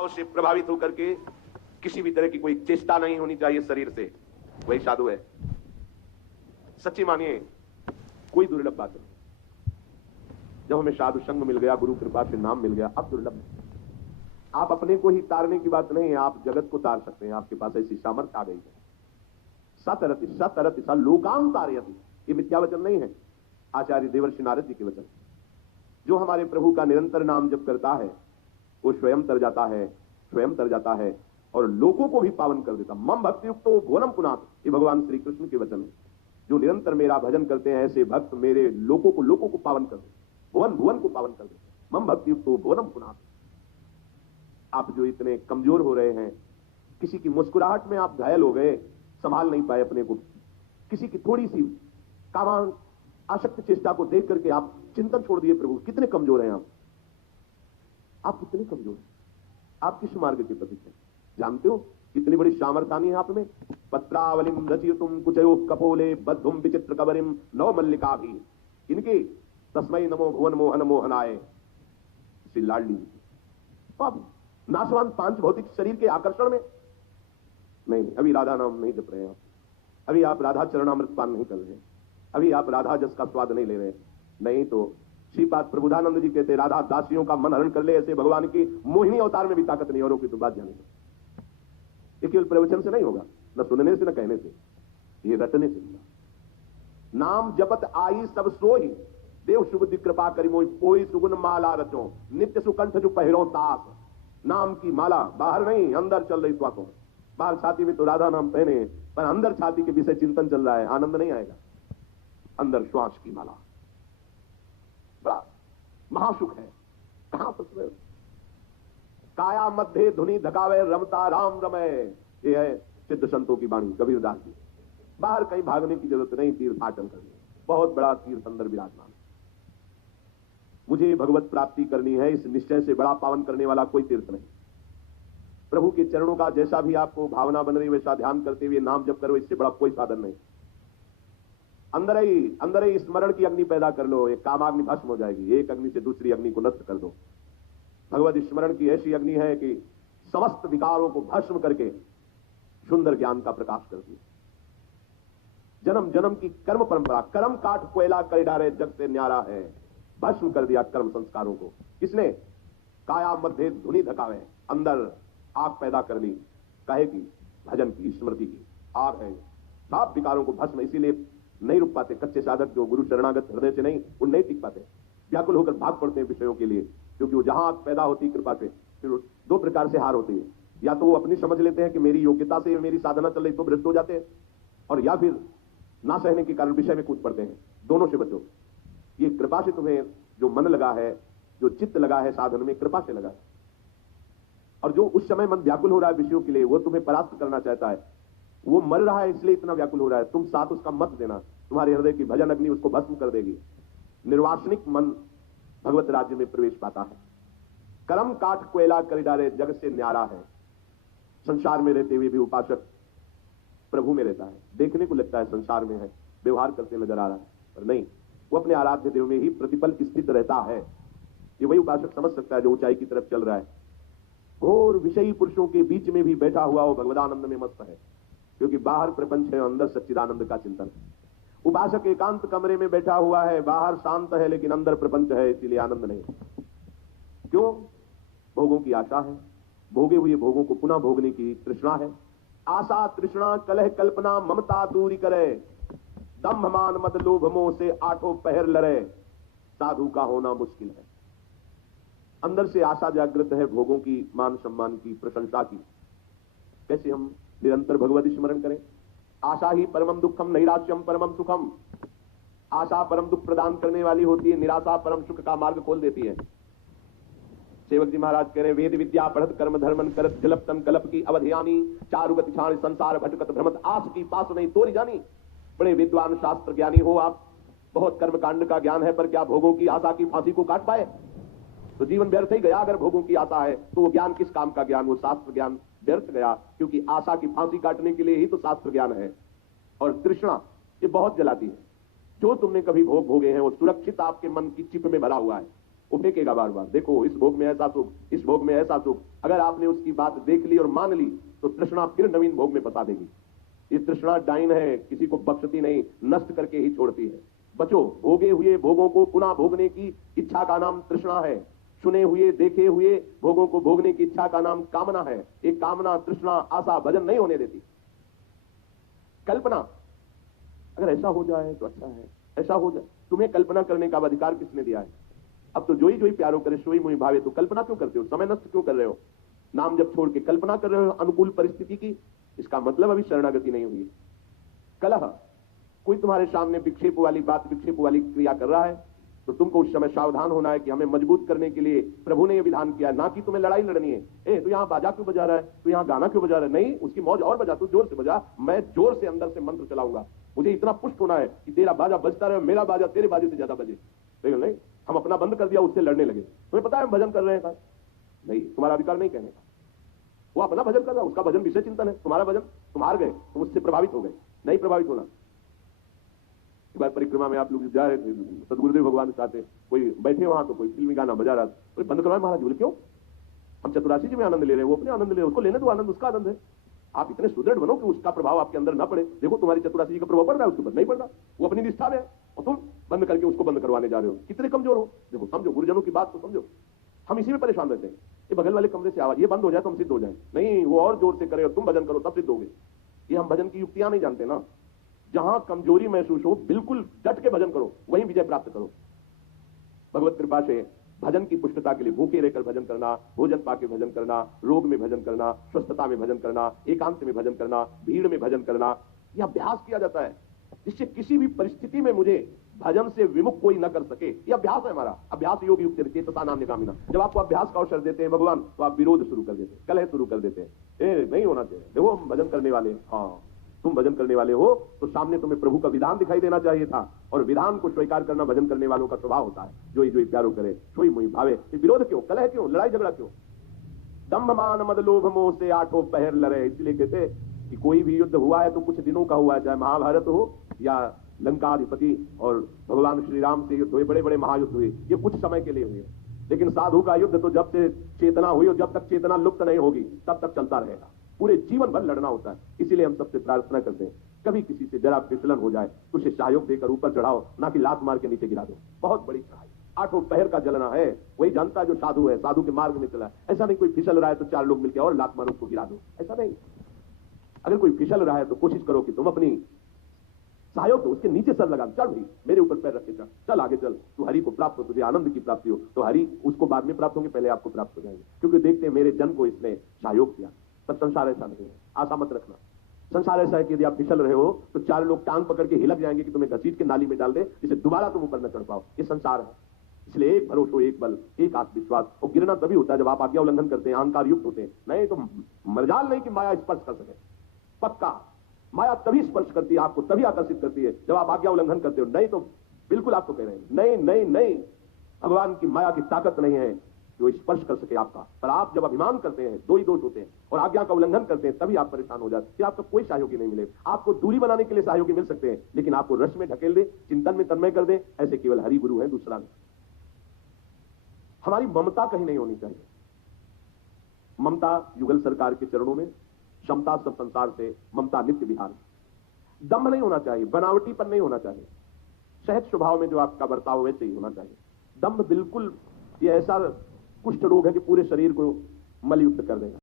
उससे प्रभावित होकर के किसी भी तरह की कोई चेष्टा नहीं होनी चाहिए शरीर से, वही साधु है। सच्ची मानिए, कोई दुर्लभ बात नहीं। जब हमें साधु संग मिल गया, गुरु कृपा से नाम मिल गया, अब दुर्लभ नहीं। आप अपने को ही तारने की बात नहीं है, आप जगत को तार सकते हैं। आपके पास ऐसी सामर्थ्य आ गई है। सतरति सतरति स लोकाम तारयति, ये मिथ्या वचन नहीं है, आचार्य देवर्षि नारद जी के वचन। जो हमारे प्रभु का निरंतर नाम जप करता है वो स्वयं तर जाता है, स्वयं तर जाता है और लोगों को भी पावन कर देता। मम भक्ति युक्तो भुवनम पुनात, ये भगवान श्री कृष्ण के वचन है। जो निरंतर मेरा भजन करते हैं ऐसे भक्त मेरे लोगों को पावन कर देते, भुवन भुवन को पावन कर देते। मम भक्ति युक्तो भुवनम पुनात। आप जो इतने कमजोर हो रहे हैं, किसी की मुस्कुराहट में आप घायल हो गए, संभाल नहीं पाए अपने को, किसी की थोड़ी सी कामान आसक्त चेष्टा को देख करके आप चिंतन छोड़ दिए प्रभु। कितने कमजोर हैं आप कितने कमजोर हैं। आप किस मार्ग के प्रतीक हैं जानते हो? कितनी बड़ी सामर्थ्यानी है आप में। पत्रावलिम रचितुम कुचयो कपोले बद्धुम विचित्र कबरिम नव मल्लिका भी, इनके तस्मै नमो भुवन मोहन मोहनाय श्री लाडली। अब नाशवान पांच भौतिक शरीर के आकर्षण में नहीं, अभी राधा नाम नहीं जप रहे हैं आप, अभी आप राधा चरणामृत पान नहीं कर रहे हैं, अभी आप राधा जस का स्वाद नहीं ले रहे। नहीं तो श्रीपाद प्रबुधानंद जी कहते राधा दासियों का मन हरण कर ले, ऐसे भगवान की मोहिनी अवतार में भी ताकत नहीं। औरों की तो बात जाने दो, ये केवल प्रवचन से नहीं होगा, न सुनने से न कहने से, ये रटने से होगा। नाम जपत आई सब सोही, देव सुबुद्धि कृपा करी मोई, कोई सुगुन माला रचो नित्य सुकंठ जो पहिरो तास। नाम की माला बाहर नहीं अंदर चल रही तो बाहर छाती में तो राधा नाम पहने, पर अंदर छाती के विषय चिंतन चल रहा है, आनंद नहीं आएगा। अंदर श्वास की माला, बड़ा महासुख है। कहां पर काया मध्य धुनी धकावे रमता राम रमय, ये है सिद्ध संतों की वाणी, कबीरदास जी। बाहर कहीं भागने की जरूरत नहीं, तीर्थाटन करनी, बहुत बड़ा तीर्थ अंदर विराजमान। मुझे भगवत प्राप्ति करनी है, इस निश्चय से बड़ा पावन करने वाला कोई तीर्थ नहीं। प्रभु के चरणों का जैसा भी आपको भावना बन रही वैसा ध्यान करते हुए नाम जप करो, इससे बड़ा कोई साधन नहीं। अंदर ही स्मरण की अग्नि पैदा कर लो, एक कामाग्नि भस्म हो जाएगी। एक अग्नि से दूसरी अग्नि को नष्ट कर दो। भगवत स्मरण की ऐसी अग्नि है कि समस्त विकारों को भस्म करके सुंदर ज्ञान का प्रकाश करती है। जन्म जन्म की कर्म परंपरा, कर्म काट कोयला कर डारे जग से न्यारा है, भस्म कर दिया कर्म संस्कारों को। किसने? काया मध्य धुनी धकावे, अंदर आग पैदा कर ली, कहे की भजन की, स्मृति की आग है। सब विकारों को भस्म, इसीलिए नहीं रुक पाते कच्चे साधक जो गुरु शरणागत हृदय से नहीं, वो नहीं टिक पाते, व्याकुल होकर भाग पड़ते हैं विषयों के लिए। क्योंकि वो जहां पैदा होती कृपा से, फिर दो प्रकार से हार होती है। या तो वो अपनी समझ लेते हैं कि मेरी योग्यता से मेरी साधना चल रही तो भ्रष्ट हो जाते हैं, और या फिर ना सहने के कारण विषय में कूद पड़ते हैं। दोनों से बचो। ये कृपा से तुम्हें जो मन लगा है, जो चित्त लगा है साधन में, कृपा से लगा है। और जो उस समय मन व्याकुल हो रहा है विषयों के लिए, वो तुम्हें परास्त करना चाहता है, वो मर रहा है इसलिए इतना व्याकुल हो रहा है, तुम साथ उसका मत देना, तुम्हारे हृदय की भजन अग्नि उसको भस्म कर देगी। निर्वासनिक मन भगवत राज्य में प्रवेश पाता है। कर्म काट कोयला कर डाले जग से न्यारा है। संसार में रहते हुए भी उपासक प्रभु में रहता है, देखने को लगता है संसार में है, व्यवहार करते नजर आ रहा है, पर नहीं, वो अपने आराध्य देव में ही प्रतिपल स्थित रहता है। ये वही उपासक समझ सकता है जो ऊंचाई की तरफ चल रहा है। घोर विषयी पुरुषों के बीच में भी बैठा हुआ वो भगवदानंद में मस्त है, क्योंकि बाहर प्रपंच है, अंदर सच्चिदानंद का चिंतन है। उपासक एकांत कमरे में बैठा हुआ है, बाहर शांत है लेकिन अंदर प्रपंच है, इसीलिए आनंद नहीं। क्यों? भोगों की आशा है, भोगे हुए भोगों को पुनः भोगने की तृष्णा है। आशा तृष्णा कलह कल्पना ममता दूरी करे, दम्भ मान मद लोभ मोह से आठों पहर लड़े, साधु का होना मुश्किल है। अंदर से आशा जागृत है भोगों की, मान सम्मान की, प्रशंसा की। कैसे हम निरंतर भगवत स्मरण करें? आशा ही परमम दुखम नैराश्यम परमम सुखम। आशा परम दुख प्रदान करने वाली होती है, निराशा परम सुख का मार्ग खोल देती है। सेवक जी महाराज कह रहे, वेद विद्या पढ़त कर्म धर्मन करत जलप तन कलप की अवधियानी, चारुगति छाण संसार भटकत भ्रमत आस की पास नहीं तोरी जानी। बड़े विद्वान शास्त्र ज्ञानी हो आप, बहुत कर्म कांड का ज्ञान है, पर क्या भोगों की आशा की फांसी को काट पाए? तो जीवन व्यर्थ ही गया। अगर भोगों की आशा है तो वो ज्ञान किस काम का ज्ञान? वो शास्त्र ज्ञान व्यर्थ गया, क्योंकि आशा की फांसी काटने के लिए ही तो शास्त्र ज्ञान है। और तृष्णा ये बहुत जलाती है। जो तुमने कभी भोग भोगे हैं वो सुरक्षित आपके मन की चिप में भरा हुआ है, वो फेंकेगा बार बार। देखो इस भोग में ऐसा सुख, इस भोग में ऐसा सुख, अगर आपने उसकी बात देख ली और मान ली तो तृष्णा फिर नवीन भोग में फंसा देगी। ये तृष्णा डाइन है, किसी को बख्शती नहीं, नष्ट करके ही छोड़ती है। बचो, भोगे हुए भोगों को पुनः भोगने की इच्छा का नाम तृष्णा है। सुने हुए देखे हुए भोगों को भोगने की इच्छा का नाम कामना है। एक कामना, तृष्णा, आशा भजन नहीं होने देती। कल्पना, अगर ऐसा हो जाए तो अच्छा है, ऐसा हो जाए। तुम्हें कल्पना करने का अधिकार किसने दिया है? अब तो जोई जोई प्यारो करे सोई मुई भावे, तो कल्पना क्यों करते हो? समय नष्ट क्यों कर रहे हो? नाम जब छोड़ के कल्पना कर रहे हो अनुकूल परिस्थिति की, इसका मतलब अभी शरणागति नहीं हुई। कलह, कोई तुम्हारे सामने विक्षेप वाली बात, विक्षेप वाली क्रिया कर रहा है तो तुमको उस समय सावधान होना है कि हमें मजबूत करने के लिए प्रभु ने यह विधान किया, ना कि तुम्हें लड़ाई लड़नी है। ए, तू यहां बाजा क्यों बजा रहा है, तू यहां गाना क्यों बजा रहा है? नहीं, उसकी मौज और बजा, तू जोर से बजा, मैं जोर से अंदर से मंत्र चलाऊंगा। मुझे इतना पुष्ट होना है कि तेरा बाजा बजता रहे, मेरा बाजा तेरे बाजे से ज्यादा बजे। नहीं, हम अपना बंद कर दिया, उससे लड़ने लगे। तुम्हें पता है हम भजन कर रहे हैं? नहीं, तुम्हारा अधिकार नहीं कहने का। वो अपना भजन कर रहा है, उसका भजन विषय चिंतन है। तुम्हारा भजन, तुम हार गए, तुम उससे प्रभावित हो गए। नहीं प्रभावित होना। एक बार परिक्रमा में आप लोग जा रहे थे, सदगुरुदेव भगवान के साथ, कोई बैठे वहां तो कोई फिल्मी गाना बजा रहा, कोई बंद करवाए महाराज। बोले क्यों? हम चतुरासी जी में आनंद ले रहे हैं, वो अपने आनंद ले रहे हैं, उसको लेने दो, आनंद उसका आनंद है। आप इतने सुदृढ़ बनो कि उसका प्रभाव आपके अंदर ना पड़े। देखो तुम्हारी चतुरासी जी का प्रभाव पड़ रहा है, उसके ऊपर नहीं पड़ रहा, वो अपनी निष्ठा में है, और तुम बंद करके उसको बंद करवाने जा रहे हो। कितने कमजोर हो। देखो, समझो गुरुजनों की बात तो समझो। हम इसी में परेशान रहते हैं। ये बगल वाले कमरे से आवाज, ये बंद हो जाए तो हम सिद्ध हो जाए। नहीं, वो और जोर से करे और तुम भजन करो तब सिद्ध होगे। ये हम भजन की युक्तियां नहीं जानते ना। जहां कमजोरी महसूस हो बिल्कुल डट के भजन करो, वहीं विजय प्राप्त करो। भगवत कृपा से भजन की पुष्टता के लिए भूखे रहकर भजन करना, भोजन पाके भजन करना, रोग में भजन करना, स्वस्थता में भजन करना, एकांत में भजन करना, भीड़ में भजन करना, यह अभ्यास किया जाता है जिससे किसी भी परिस्थिति में मुझे भजन से विमुख कोई न कर सके। यह अभ्यास है हमारा। अभ्यास योग युक्त चेतसा नाम निकामिना। जब आपको अभ्यास का अवसर देते हैं भगवान, तो आप विरोध शुरू कर देते हैं, कलह शुरू कर देते हैं। नहीं होना चाहिए। देखो हम भजन करने वाले, हाँ तुम भजन करने वाले हो तो सामने तुम्हें प्रभु का विधान दिखाई देना चाहिए था, और विधान को स्वीकार करना भजन करने वालों का स्वभाव होता है। जोई जोई प्यारो करे सोई मुई भावे। विरोध क्यों, कलह क्यों, लड़ाई झगड़ा क्यों? दम्भ मान मद लोभ मोह से आठों पहर लड़े। इसलिए कहते कि कोई भी युद्ध हुआ है तो कुछ दिनों का हुआ है, चाहे महाभारत हो या लंकाधिपति और भगवान श्री राम से युद्ध हुए, बड़े बड़े महायुद्ध हुए, ये कुछ समय के लिए हुए। लेकिन साधु का युद्ध तो जब से चेतना हुई और जब तक चेतना लुप्त नहीं होगी तब तक चलता रहेगा। पूरे जीवन भर लड़ना होता है। इसीलिए हम सबसे प्रार्थना करते हैं, कभी किसी से जरा फिसलन हो जाए तो उसे सहयोग देकर ऊपर चढ़ाओ, ना कि लात मार के नीचे गिरा दो। बहुत बड़ी चढ़ाई, आठों पहर का जलना है। वही जानता है जो साधु है, साधु के मार्ग में चला है। ऐसा नहीं कोई फिसल रहा है तो चार लोग मिलकर और लात मारो उसको गिरा दो, ऐसा नहीं। अगर कोई फिसल रहा है तो कोशिश करो कि तुम अपनी सहयोग दो, उसके नीचे सर लगा, चल भाई मेरे ऊपर पैर रख के चल, चल आगे चल, तू हरि को प्राप्त हो, तुझे आनंद की प्राप्ति हो। तो हरि उसको बाद में प्राप्त होंगे, पहले आपको प्राप्त हो जाएंगे, क्योंकि देखते हैं मेरे जन को इसने सहयोग किया। पर संसार ऐसा नहीं है, आशा मत रखना। संसार ऐसा है कि यदि आप फिसल रहे हो तो चार लोग टांग पकड़ के हिलक जाएंगे कि तुम्हें घसीट के नाली में डाल दे, जिससे दोबारा तुम ऊपर न चढ़ पाओ। ये संसार है। इसलिए एक भरोसा, एक बल, एक आत्मविश्वास। और गिरना तभी होता है जब आप आज्ञा उल्लंघन करते हैं, अहंकार युक्त होते हैं। नहीं तो मजाल नहीं कि माया स्पर्श कर सके। पक्का माया तभी स्पर्श करती है आपको, तभी आकर्षित करती है जब आप आज्ञा उल्लंघन करते हो। नहीं तो बिल्कुल आपको कह रहे हैं, नहीं नहीं नहीं, भगवान की माया की ताकत नहीं है जो स्पर्श कर सके आपका। पर आप जब अभिमान करते हैं, दो ही दोष होते हैं, और आज्ञा का उल्लंघन करते हैं, तभी आप परेशान हो जाते हैं। फिर आपको कोई सहयोगी नहीं मिलेगा। आपको दूरी बनाने के लिए सहयोगी मिल सकते हैं, लेकिन आपको रस में ढकेल दे, चिंतन में तन्मय कर दे, ऐसे केवल हरि गुरु है, दूसरा नहीं। हमारी ममता कहीं नहीं होनी चाहिए। ममता युगल सरकार के चरणों में, क्षमता सब संसार से, ममता नित्य विहार। दम्भ नहीं होना चाहिए, बनावटीपन नहीं होना चाहिए। सहज स्वभाव में जो आपका बर्ताव वैसे ही होना चाहिए। दम्भ बिल्कुल ये ऐसा कुष्ठ रोग है कि पूरे शरीर को मलयुक्त कर देगा।